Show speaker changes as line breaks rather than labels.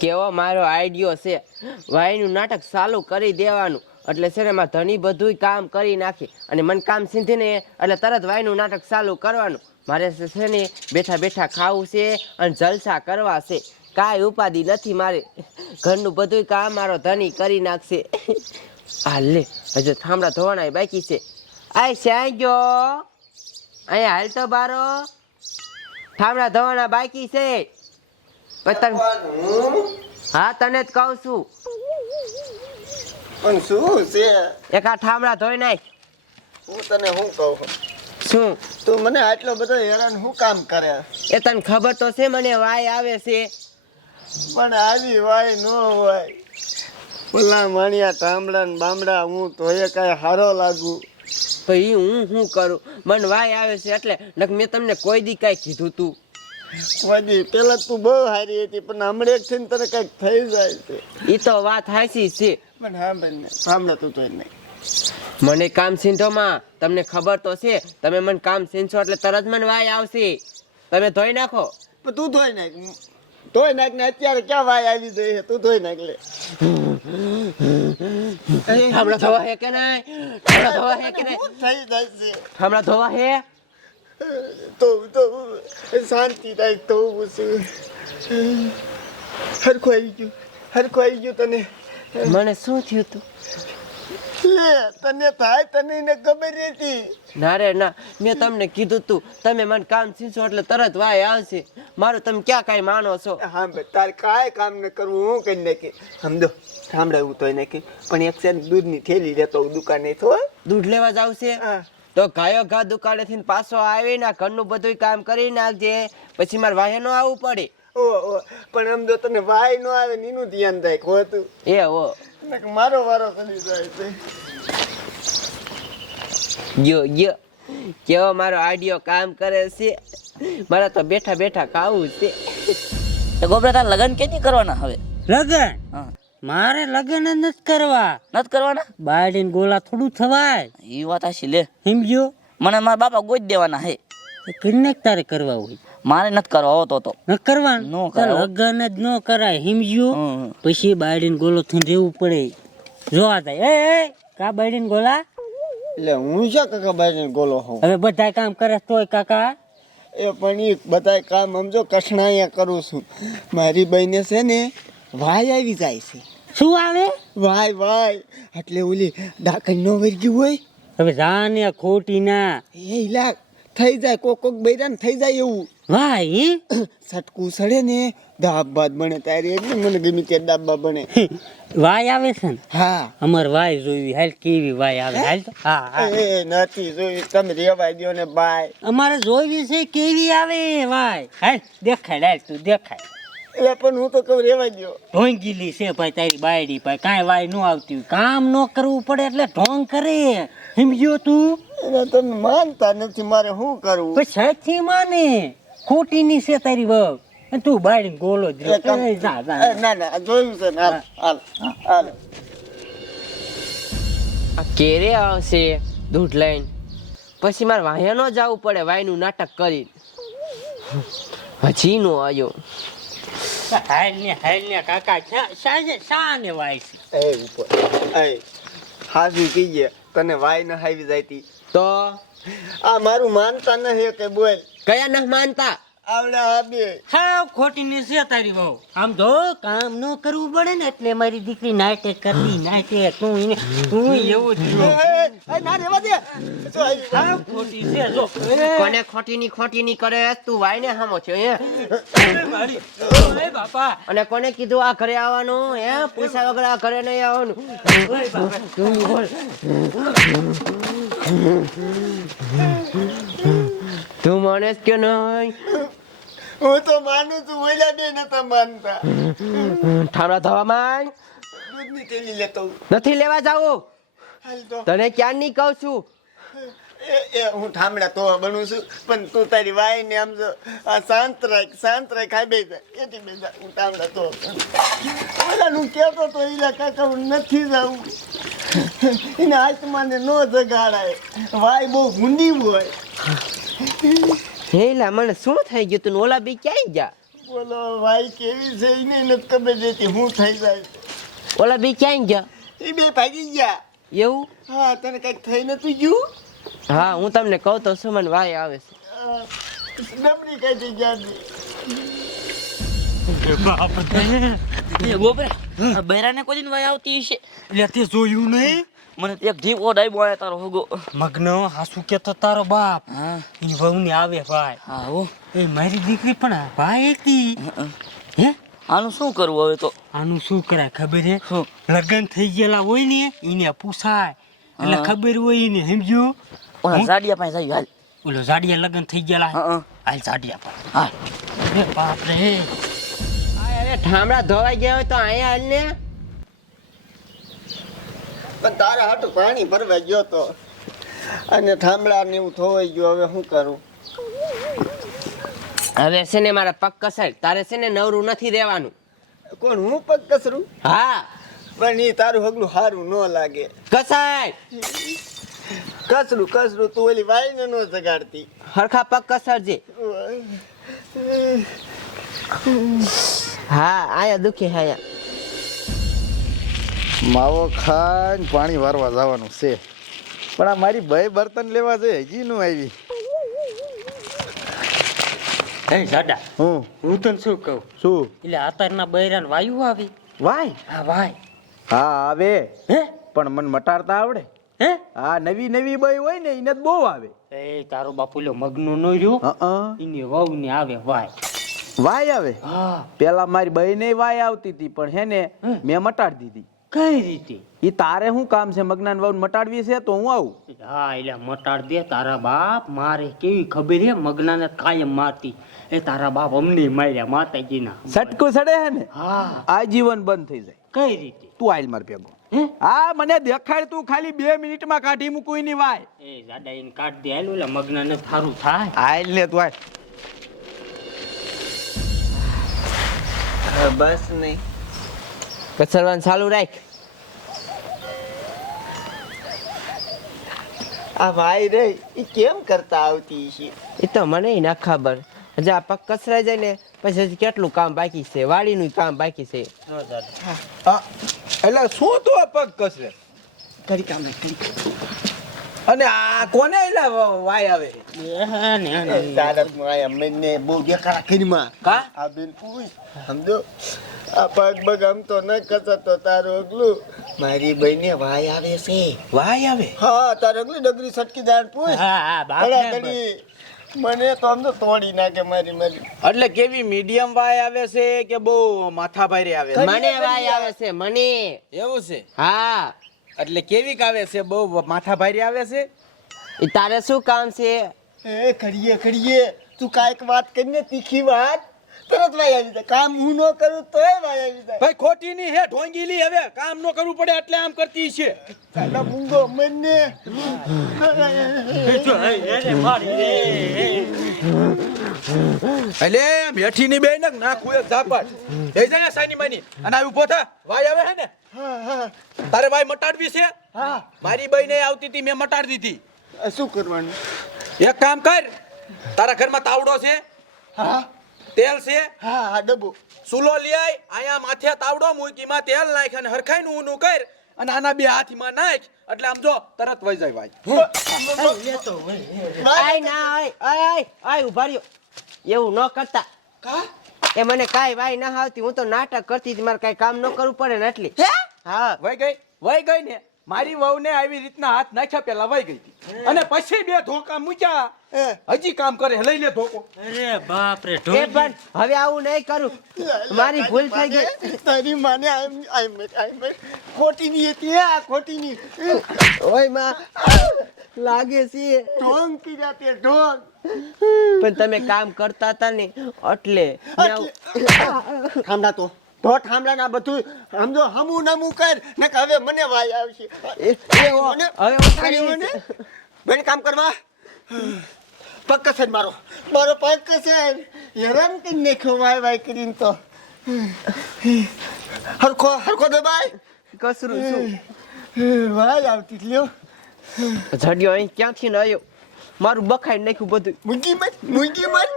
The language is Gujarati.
કેવો મારો આઈડિયો છે? વાયનું નાટક ચાલુ કરી દેવાનું. એટલે છે ને એમાં ધણી બધુંય કામ કરી નાખી. અને મને કામ સીંધીને એટલે તરત વાયનું નાટક ચાલુ કરવાનું. મારે છે ને બેઠા બેઠા ખાવું છે અને જલસા કરવા છે. કાંઈ ઉપાધિ નથી મારે. ઘરનું બધુંય કામ મારો ધણી કરી નાખશે. આ લે, હજુ થાંભળા ધોવાના બાકી છે. આય શ્યાં ગયો અહીંયા હાલ તો બારો. થાંભળા ધોવાના બાકી છે. હા? તને જ કહું છું.
પણ શું છે?
એક આ ઠામડા ધોઈ નાખ.
હું તને શું કહું?
શું?
તું મને આટલો બધો હેરાન શું કામ કરે?
એ તને ખબર તો છે મને વાય આવે છે.
પણ આવી વાય ન હોય. ઓલા માણિયા ઠામડા ને બામડા હું તો એ કાંઈ હારો લાગુ.
ભાઈ હું શું કરું? મને વાય આવે છે એટલે નક મેં તમને કોઈ દી કાંઈ કીધું તું.
વધી પેલા તું બહુ હારી હતી પણ હમણાં થઈને તને કંઈક થઈ જાય છે.
એ તો વાત હાસી છે.
પણ હા બેન સાંભળે તું તો નહીં.
મને કામ સીંધોમાં તમને ખબર તો છે તમે મને કામ સીંધશો એટલે તરત મને વાય આવશે. તમે ધોઈ નાખો.
પણ તું ધોઈ નાખ ધોઈ નાખ ને અત્યારે ક્યાં વાય આવી જઈ છે? તું ધોઈ નાખ લે.
હમણાં ધોવા હે કે નહીં? હમણાં ધોવા હે કે નહીં?
થઈ જાય છે.
ઠામડા ધોવા હે?
તો તો શાંતિ થાય તો હરખું આવી ગયું. હરખું આવી ગયું તને.
મને શું થયું તું?
તને થાય તને એને ખબર નથી
ના રે ના. મેં તમને કીધું તું તમે મને કામ સીંચો એટલે તરત વાય આવશે. મારું તમે ક્યાં કાંઈ માનો છો?
હા બે તારે કાંઈ કામ ન કરવું હું કરી નાખી? સમજો સાંભળાવું તો નાખી. પણ એક છે દૂધની થેલી લેતો દુકાને થો
દૂધ લેવા જ
આવશે
તો ગાયો ઘા દુકાને થી પાછો આવીને ઘરનું બધું કામ કરી નાખજે. પછી મારે વાહે નો આવવું પડે.
ઓ ઓ પણ આમ જો તને વાય નો આવે નીનું ધ્યાન થાય ખોતું
એ
ઓ મારો વારો કરી જાય છે.
ગયો ગયો. કેવો મારો આડિયો કામ કરે છે. મારે તો બેઠા બેઠા ખાવું છે.
તો ગોબરા તાર લગ્ન કેની કરવાના હવે?
લગન?
હા.
મારે લગન જ નથી કરવા.
નથી કરવાના?
બાયડીને ગોલા થોડું થવાય.
એ વાત હાશી લે.
સમજ્યો?
મને મારા બાપા ગોઈ દેવાના હે.
કિન્ને તારે કરવા હોય?
મારે નથી કરવા હોતો તો
ન કરવા
નો કરાય
લગન જ ન કરાય સમજ્યો. પછી બાયડીને ગોલો થઈને રહેવું પડે. જોવા થાય એ એ કા બાયડીને ગોલા
એટલે હું શું કાકા બાઈને ગોલો હોઉં?
હવે બધા કામ કરે તોય કાકા.
એ પણ એ બધા કામ સમજો કસણાયા કરું છું. મારી બહેને છે ને વાય આવી જાય છે.
શું આવે?
વાય ભાઈ એટલે ઓલી ડાકણ નો વર્ગી હોય?
હવે જાને ખોટી ના
એ ઇલા થઈ જાય કોક કોક બૈરાન થઈ જાય એવું.
ભાઈ
સટકું સડે ને દાબ બાદ બને તારી એટલે મને ગમી તે ડાબા બને.
વાય આવે છે ને?
હા.
અમાર વાય જોવી હાલ કેવી વાય આવે? હાલ તો? હા
એ નથી જોઈ. તમે રેવાય દ્યો ને બાય.
અમારે જોવી છે કેવી આવે વાય? હાલ દેખાય હાલ તું દેખાય.
એટલે પણ હું તો કહું રેવા ગયો.
ઢોંગીલી છે ભાઈ તારી બાયડી ભાઈ. કાંઈ વાય ન આવતી. કામ ન કરવું પડે એટલે ઢોંગ કરે. સમજ્યો તું?
એટલે તમે માનતા નથી મારે શું કરવું?
સાચી માને. ખોટીની છે તારી વહુ. તું બાયડી ગોલો જ
ના ના જોયું છે ને હાલ હાલ હાલ.
કેરે આવશે દૂધ લઈને. પછી મારે વાહ્યા ન જવું પડે વાયનું નાટક કરી હજી નો આવ્યો.
હાલ ને હાલ ને કાકા શા- શા શા ને વાય છે?
એ ઉપર. એ કીજે તને વાય ન હાવી જાયતી.
તો?
આ મારું માનતા નથી કે બોલ.
કયા ન માનતા?
આવડે આ
હા ખોટી ની છે તારી વહુ. આમ જો કામ ન કરવું પડે ને એટલે મારી દીકરી નાટક કરતી નાટે તું એને તું એવું જ જો.
એ, એ, ના રેવા દે
હા ખોટી છે જો.
કોને ખોટી ની ખોટી ની કરે તું વાય ને હામો છે હે?
મારી. બાપા.
અને કોને કીધું આ ઘરે આવવાનું હે? પૈસા વગર આ ઘરે નહીં આવવાનું? તું બોલ. તું માને કે નહીં?
હું તો માનું છું ઓલા બે નતા માનતા.
ઠામડા થવામાં
દૂધની થેલી લેતો
નથી લેવા જાવું? તને ક્યાં ની કહું છું?
એ હું ઠામડા તો બનું છું પણ તું તારી વાય ને આમ આ શાંત રાખ શાંત રાખ ખાઈ બેસા એથી બે હું ઠામડા તો ઓલાનું કહેતો તો એ કાકા હું નથી જાવું એને આત્માને નો જગાડાય. વાય બહુ ગુંડી હોય.
હેલા મને શું થઈ ગયું? તું ઓલા બી ક્યાંય જા?
બોલો ભાઈ કેવી છે? એને નથી ખબર રહેતી હું થઈ જાય?
ઓલા બી ક્યાંય ગયા
એ બે ભાગી ગયા.
એવું?
હા તને કંઈક થઈ નતું ગયું?
હા હું તમને કહું તો સુમન ભાઈ આવે છે.
નબળી કઈ જગ્યા ગયા
ગોબરા બૈરાને કોઈ દિન વાય આવતી છે
એટલે તે જોયું નહીં?
મને એક જીવ ઓડાઈ બોયા તારો હોગો.
મગ્ન હાસુ કેતો તારો બાપ.
હા.
એની વહુને આવે ભાઈ.
હા
એ મારી દીકરી પણ ભાઈ હતી. હે
આનું શું કરવું હવે તો?
આનું શું કરાય ખબર હે? લગ્ન થઈ ગયેલા હોય ને એને પૂછાય. એટલે ખબર હોય એને સમજ્યું?
ઓલા જાડિયા પાસે જાય હાલ.
ઓલો જાડિયા લગ્ન થઈ ગયેલા હાલ જાડિયા
હાલ
બાપ રે
હવે ઠામડા ધોવાઈ ગયા હોય તો અહીંયા હાલ ને
પણ તારા હાટું પાણી ભરવા ગયો તો. અને ઠામડા ને એવું ધોવાઈ ગયું હવે શું કરું?
હવે છે ને મારા પગ કસાય. તારે છે ને નવરું નથી રહેવાનું.
કોણ હું પગ કસરું?
હા.
પણ એ તારું હગલું સારું ન લાગે.
કસાય.
કસરું કસરું તું ઓલી વાઈને ન જગાડતી.
હરખા પગ કસરજે હા આયા દુખી આયા.
માવો ખાઈને પાણી વારવા જવાનું છે. પણ આ મારી ભાઈ બર્તન લેવા છે હજી નું આવી.
હે જાડા
હું?
હું તને શું કહું?
શું?
એટલે આતારના બૈરાન વાયુ આવી?
વાય?
હા વાય.
હા આવે.
હે?
પણ મને મટાડતા આવડે?
હે?
આ નવી નવી બઈ હોય ને એને જ બહુ આવે.
એ તારો બાપુ લો મગનો નો રહ્યો.
હં
એની વહુ ને આવે વાય.
વાય આવે? પેલા મારી બહેને વાય આવતી હતી પણ હે ને મેં મટાડી દીધી.
કઈ રીતે?
એ તારે શું કામ છે? મગનાન વાવ મટાડવી છે તો હું આવું?
હા એટલે મટાડ દે તારા બાપ. મારે કેવી ખબર હે મગનાને કાયમ મારતી. એ તારા બાપ અમને માર્યા માતાજીના.
સટકું સડે હે ને?
હા.
આજીવન બંધ થઈ જાય.
કઈ રીતે?
તું આઈલ માર ભેગો.
હા?
મને દેખાડ તું ખાલી બે મિનિટમાં કાઢી મૂકું એની વાય.
એ જાડા એને કાઢ દે આઈલ ઓલા મગનાને થારું થાય.
આઈલ ને તું આય
બસ નહીં.
કચરવાનું ચાલુ રાખ.
આ ભાઈ રે એ કેમ કરતા આવતી છે?
એ તો મને ના ખબર. હજી આ પગ કચરાઈ જાય ને પછી હજી કેટલું કામ બાકી છે? વાડીનું કામ બાકી છે.
એટલે શું તું આ પગ કચરે?
કરી કામ કરી.
અને આ કોને આયલા વાય આવે?
એ ને
એ તારક માયા મને બહુ દેખાડા કરીમાં
કા?
આ બેન પૂછ સમજો? આ પગ બગ આમ તો ન કસતો તારું અગલું. મારી બહેને વાય આવે છે.
વાય આવે?
હા તારું અગલું ડગરી સટકી દાણ પૂછ.
હા હા બાપ
મને તો આમ તો તોડી નાખે મારી મારી.
એટલે કેવી મીડિયમ વાય આવે છે કે બહુ માથા ભારે આવે
મને વાય આવે છે મને.
એવું છે?
હા.
એટલે કેવી આવે છે? બહુ માથા ભારી આવે છે?
એ તારે શું કામ છે?
એ ખડીએ ખડીએ તું કાંઈક વાત કરીને તીખી વાત. તરત વાય આવી જાય. કામ હું ન કરું તોય વાય આવી જાય.
ભાઈ ખોટી ની હે ઢોંગીલી હવે. કામ ન કરવું પડે એટલે આમ કરતી છે.
ચાલો મૂંગો મને
એને મારી દે
એટલે મેઠી ની બે નાખું એક ઝાપટ. એ ને સાની માની. અને આવી ઊભો થા. વાય આવે હે ને?
હા હા.
તારે ભાઈ મટાડવી છે?
હા.
મારી બહેને આવતી હતી મેં મટાડી દીધી.
શું કરવાનું?
એક કામ કર. તારા ઘરમાં તાવડો છે?
હા
તેલ છે?
હા હા ડબ્બો.
સુલો લઈ આય. અહીંયા માથે તાવડો મૂકીમાં તેલ નાખ અને હરખાઈ નું ઊનું કર અને આના બે હાથમાં નાખ. એટલે આમ જો તરત વહી જાય ભાઈ.
આય ના આય આય આય આય ઊભા રહ્યો. એવું ન કરતા. એ મને કાંઈ વાય ના આવતી હું તો નાટક કરતી હતી મારે કાંઈ કામ ન કરવું પડે ને એટલી હા?
વહી ગઈ વહી ગઈ ને. મારી વહુને આવી રીતના હાથ નાખ્યા પેલા વહી ગઈ હતી. અને પછી બે ધોકા મૂક્યા. હજી કામ કરે લઈ લે ધોકો.
અરે બાપ રે ઢોલ
પણ હવે આવું નહીં કરું. મારી ભૂલ થઈ ગઈ.
તારી માને આઈ આઈ ખોટી ની હતી આ ખોટી ની
ઓયમાં. લાગે છે.
ઢોંગ પીરા તે ઢોંગ.
પણ તમે કામ કરતા હતા ને એટલે
ઠામડા તો. તો ઠામડા ના બધું સમજો હમુ નમુ કર ને કે હવે મને વાય આવશે.
હવે હું
મને બેન કામ કરવા? પક્ક છે મારો. મારો પક્ક કસે હેરાન કરી નાખ્યો વાય વાય કરીને તો. હરખો હરખો દબાય.
કસરું શું
વાય આવતી લ્યો.
ઝડિયો અહીં ક્યાંથી ન આવ્યો મારું બખાઈ નાખ્યું બધું.
મૂકી મત મૂકી મત.